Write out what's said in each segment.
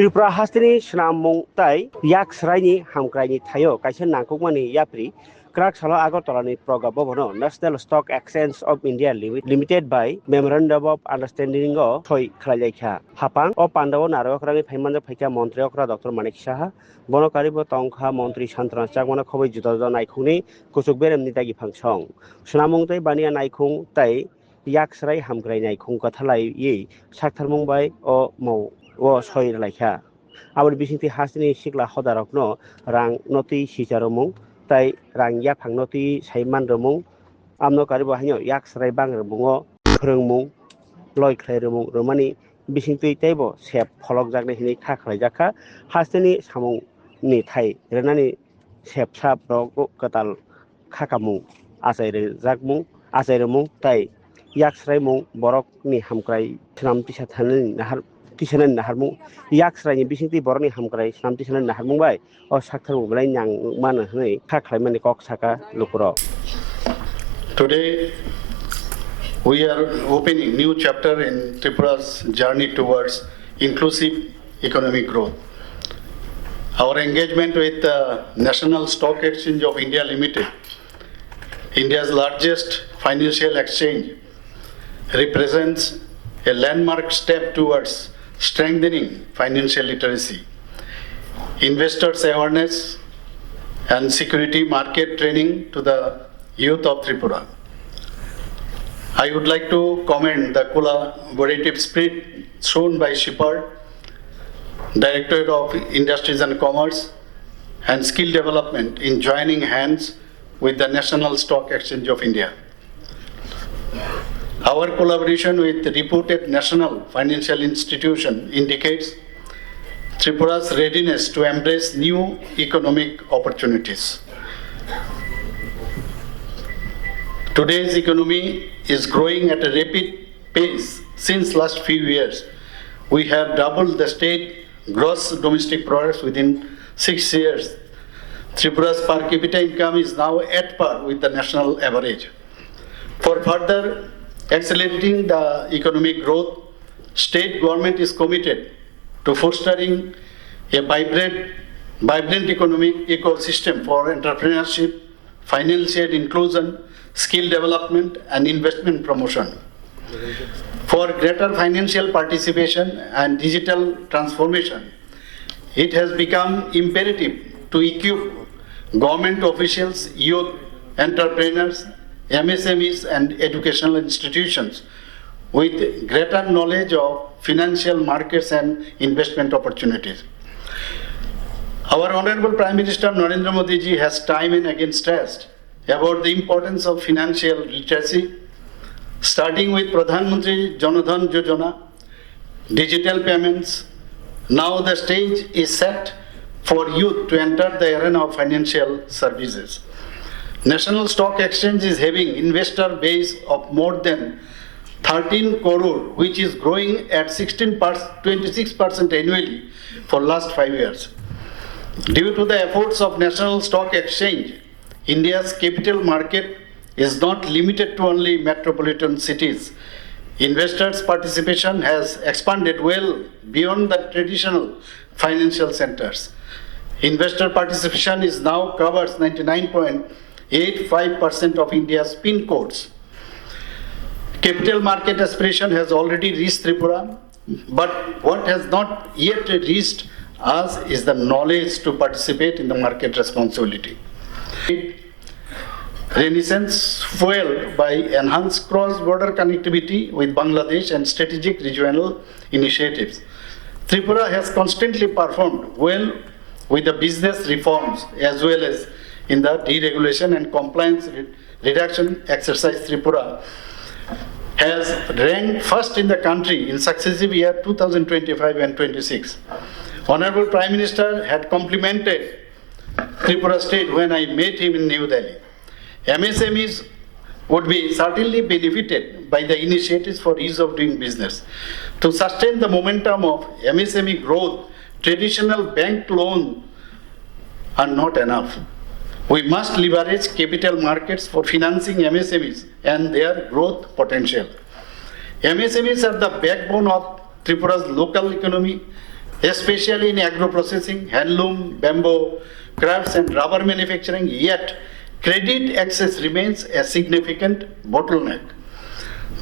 Tripura hastini snamung tai yak sraini hamkraini thayo kaisa nangkukmani yapri Krak Salo Agotolani Proga Bobono National Stock Exchange of India Limited by Memorandum of Understanding of Thoi Khalajekha Hapang o Pandawo Narokrani Paimanda Paika Montreokra Dr. Manik Shaha Bonokaribo Tongkha Montri Santran Chakwana Kobi Judaza Naikuni Kusukberem Nitagi Pangchong Snamung Tai Bania Naikung Tai yak srai hamgrai naikung kathalai ye Saktarmung Bai o Mo o Soi Laikha Our Bisinti Hasini Sikla Hodarokno Rang Noti Sicharomung Tai rang ya phangnoti saiman remung amno karibo hanyo yak srai bang remungo phrungmung loi khlai remung romani bisingtui taibo sep pholok jakne hini kha khlaijakha hasteni samung ni thai renani sep sap rok katal khakamung asai re jakmung asai remung tai yak srai mung borok ni hamkrai thnam tisa thanani nahar tisanan naharmung yak srai ni bisingti borok ni hamkrai thnam tisanan naharmung bai o sakthar mulai nyang mano hnei kha khlaimani kok saka lukro. Today we are opening new chapter in Tripura's journey towards inclusive economic growth. Our engagement with the National Stock Exchange of India Limited, India's largest financial exchange, represents a landmark step towards strengthening financial literacy, investors' awareness, and security market training to the youth of Tripura. I would like to commend the collaborative spirit shown by Shepard, Directorate of Industries and Commerce, and Skill Development in joining hands with the National Stock Exchange of India. Our collaboration with reputed national financial institution indicates Tripura's readiness to embrace new economic opportunities. Today's economy is growing at a rapid pace. Since last few years, we have doubled the state gross domestic products within 6 years. Tripura's per capita income is now at par with the national average. For further accelerating the economic growth, state government is committed to fostering a vibrant economic ecosystem for entrepreneurship, financial inclusion, skill development, and investment promotion. For greater financial participation and digital transformation, it has become imperative to equip government officials, youth, entrepreneurs, MSMEs, and educational institutions with greater knowledge of financial markets and investment opportunities. Our Honorable Prime Minister Narendra Modi ji has time and again stressed about the importance of financial literacy, starting with Pradhan Mantri Jan Dhan Yojana, digital payments. Now the stage is set for youth to enter the arena of financial services. National Stock Exchange is having investor base of more than 13 crore, which is growing at 26% annually for last 5 years. Due to the efforts of National Stock Exchange, India's capital market is not limited to only metropolitan cities. Investors' participation has expanded well beyond the traditional financial centers. Investor participation is now covers 99.85% of India's PIN codes. Capital market aspiration has already reached Tripura, but what has not yet reached us is the knowledge to participate in the market responsibility. Renaissance fueled by enhanced cross-border connectivity with Bangladesh and strategic regional initiatives. Tripura has constantly performed well with the business reforms as well as in the deregulation and compliance reduction exercise. Tripura has ranked first in the country in successive year 2025 and 26. Honorable Prime Minister had complimented Tripura state when I met him in New Delhi. MSMEs would be certainly benefited by the initiatives for ease of doing business. To sustain the momentum of MSME growth, traditional bank loans are not enough. We must leverage capital markets for financing MSMEs and their growth potential. MSMEs are the backbone of Tripura's local economy, especially in agro-processing, handloom, bamboo, crafts and rubber manufacturing, yet credit access remains a significant bottleneck.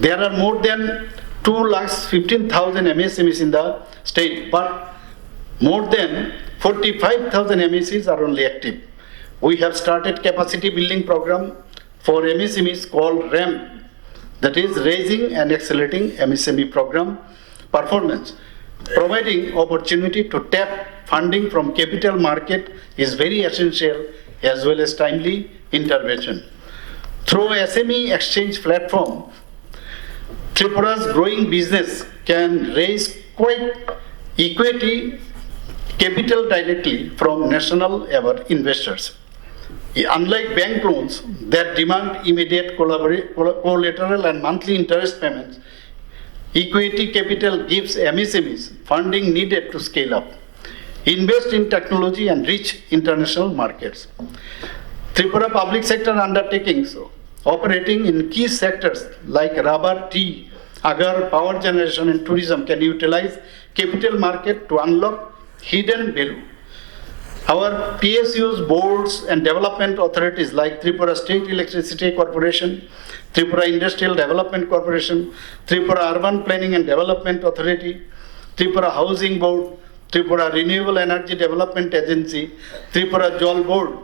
There are more than 2,15,000 MSMEs in the state, but more than 45,000 MSMEs are only active. We have started capacity building program for MSMEs called RAM, that is Raising and Accelerating MSME Program Performance. Providing opportunity to tap funding from capital market is very essential as well as timely intervention. Through SME exchange platform, Tripura's growing business can raise quite equity capital directly from national investors. Unlike bank loans that demand immediate collateral and monthly interest payments, equity capital gives MSMEs funding needed to scale up, invest in technology and reach international markets. Tripura public sector undertakings operating in key sectors like rubber, tea, agar, power generation and tourism can utilize capital market to unlock hidden value. Our PSUs, boards and development authorities like Tripura State Electricity Corporation, Tripura Industrial Development Corporation, Tripura Urban Planning and Development Authority, Tripura Housing Board, Tripura Renewable Energy Development Agency, Tripura Jal Board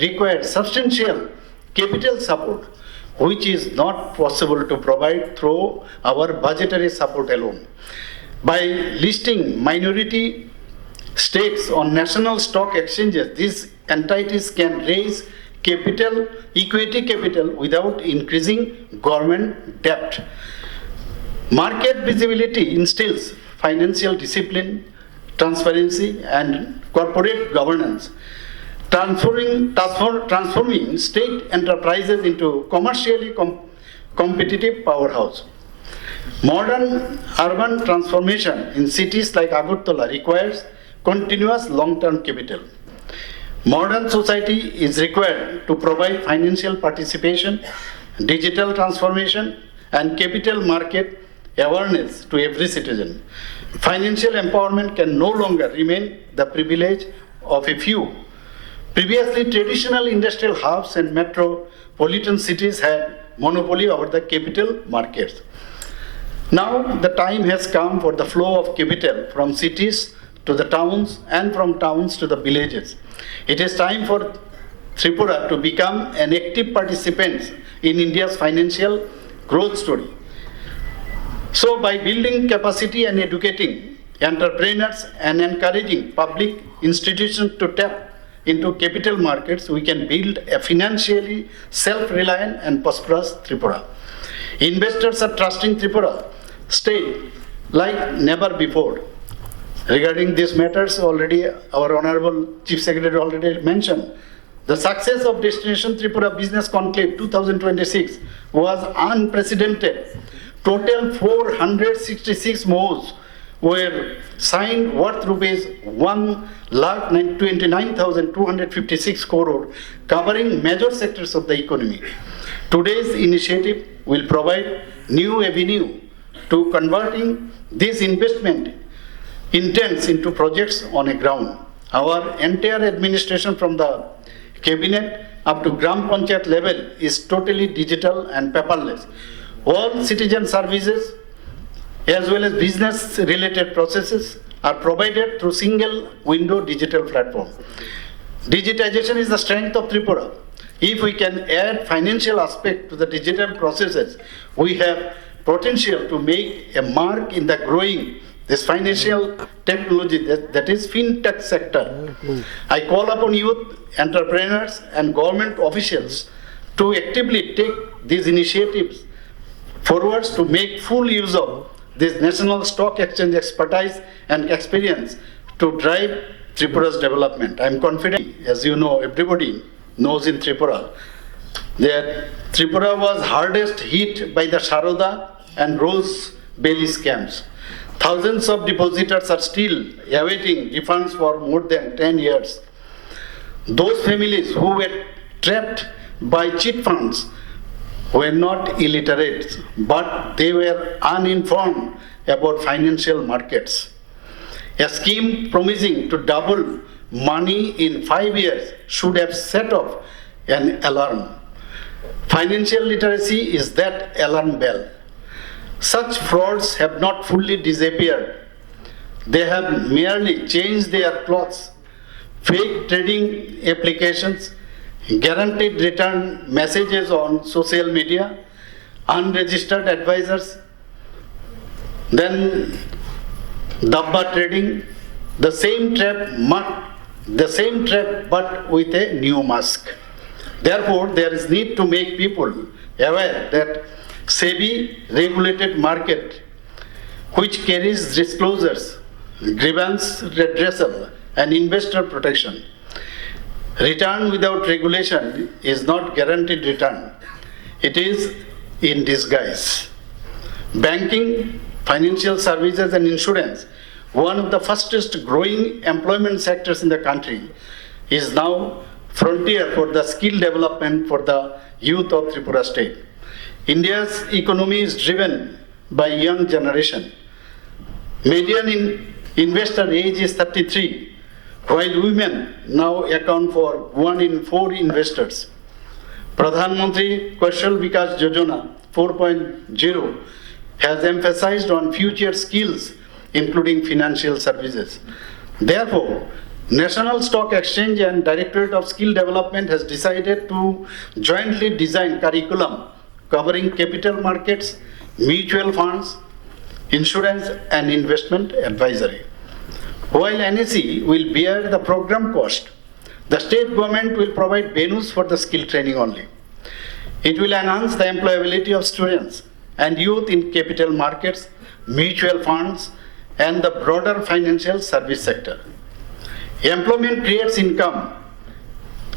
require substantial capital support, which is not possible to provide through our budgetary support alone. By listing minority stakes on national stock exchanges, these entities can raise capital, equity capital without increasing government debt. Market visibility instills financial discipline, transparency and corporate governance, transforming state enterprises into commercially competitive powerhouse. Modern urban transformation in cities like Agartala requires continuous long-term capital. Modern society is required to provide financial participation, digital transformation, and capital market awareness to every citizen. Financial empowerment can no longer remain the privilege of a few. Previously, traditional industrial hubs and metropolitan cities had monopoly over the capital markets. Now the time has come for the flow of capital from cities to the towns and from towns to the villages. It is time for Tripura to become an active participant in India's financial growth story. So by building capacity and educating entrepreneurs and encouraging public institutions to tap into capital markets, we can build a financially self-reliant and prosperous Tripura. Investors are trusting Tripura state like never before. Regarding these matters, already our Honorable Chief Secretary already mentioned, the success of Destination Tripura Business Conclave 2026 was unprecedented. Total 466 MOUs were signed worth rupees 1,29,256 crore, covering major sectors of the economy. Today's initiative will provide new avenue to converting this investment intents into projects on a ground. Our entire administration from the cabinet up to Gram Panchayat level is totally digital and paperless. All citizen services as well as business related processes are provided through single window digital platform. Digitization is the strength of Tripura. If we can add financial aspect to the digital processes, we have potential to make a mark in the growing this financial technology, that is fintech sector. I call upon youth, entrepreneurs and government officials to actively take these initiatives forwards to make full use of this national stock exchange expertise and experience to drive Tripura's development. I am confident, as you know, everybody knows in Tripura, that Tripura was hardest hit by the Sharoda and Rose Bailey scams. Thousands of depositors are still awaiting refunds for more than 10 years. Those families who were trapped by cheat funds were not illiterate, but they were uninformed about financial markets. A scheme promising to double money in 5 years should have set off an alarm. Financial literacy is that alarm bell. Such frauds have not fully disappeared. They have merely changed their clothes. Fake trading applications, guaranteed return messages on social media, unregistered advisors, then dabba trading, the same trap but with a new mask. Therefore, there is need to make people aware that SEBI regulated market, which carries disclosures, grievance redressal, and investor protection. Return without regulation is not guaranteed return. It is in disguise. Banking, financial services, and insurance, one of the fastest growing employment sectors in the country, is now frontier for the skill development for the youth of Tripura state. India's economy is driven by young generation. Median investor age is 33, while women now account for 1 in 4 investors. Pradhan Mantri Kaushal Vikas Yojana 4.0 has emphasized on future skills, including financial services. Therefore, National Stock Exchange and Directorate of Skill Development has decided to jointly design curriculum covering capital markets, mutual funds, insurance, and investment advisory. While NSE will bear the program cost, the state government will provide venues for the skill training only. It will enhance the employability of students and youth in capital markets, mutual funds, and the broader financial service sector. Employment creates income,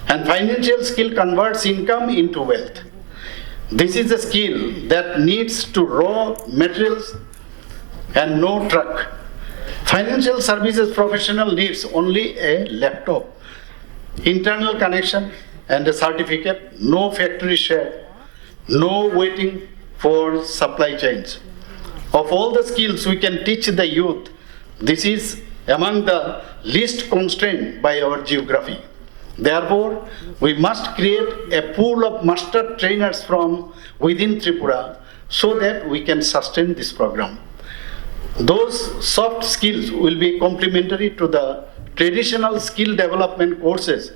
and financial skill converts income into wealth. This is a skill that needs to raw materials and no truck. Financial services professional needs only a laptop, internal connection, and a certificate, no factory shed, no waiting for supply chains. Of all the skills we can teach the youth, this is among the least constrained by our geography. Therefore, we must create a pool of master trainers from within Tripura so that we can sustain this program. Those soft skills will be complementary to the traditional skill development courses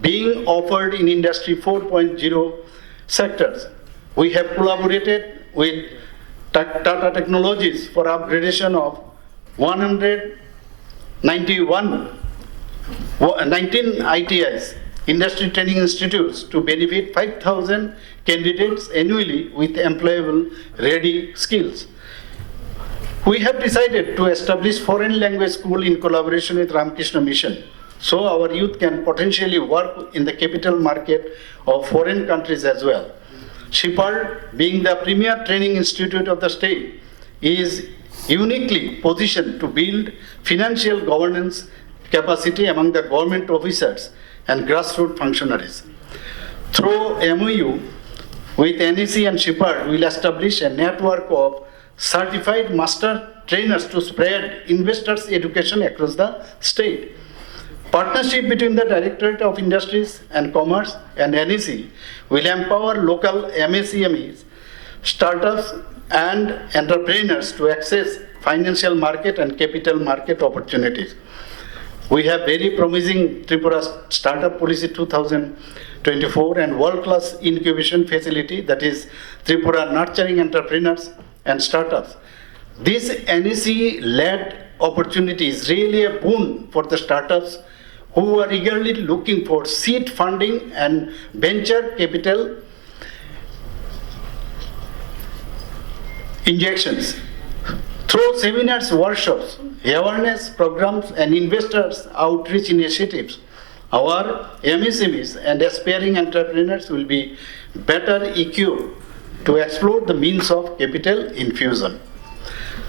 being offered in Industry 4.0 sectors. We have collaborated with Tata Technologies for upgradation of 19 ITIs, Industry Training Institutes, to benefit 5,000 candidates annually with employable ready skills. We have decided to establish foreign language school in collaboration with Ramakrishna Mission, so our youth can potentially work in the capital market of foreign countries as well. SHIPARD, being the premier training institute of the state, is uniquely positioned to build financial governance capacity among the government officers and grassroots functionaries. Through MOU with NEC and SHIPARD, we will establish a network of certified master trainers to spread investors' education across the state. Partnership between the Directorate of Industries and Commerce and NEC will empower local MSMEs, startups, and entrepreneurs to access financial market and capital market opportunities. We have very promising Tripura Startup Policy 2024 and world-class incubation facility, that is Tripura Nurturing Entrepreneurs and Startups. This NEC-led opportunity is really a boon for the startups who are eagerly looking for seed funding and venture capital injections. Through seminars, workshops, awareness programs, and investors outreach initiatives, our MSMEs and aspiring entrepreneurs will be better equipped to explore the means of capital infusion.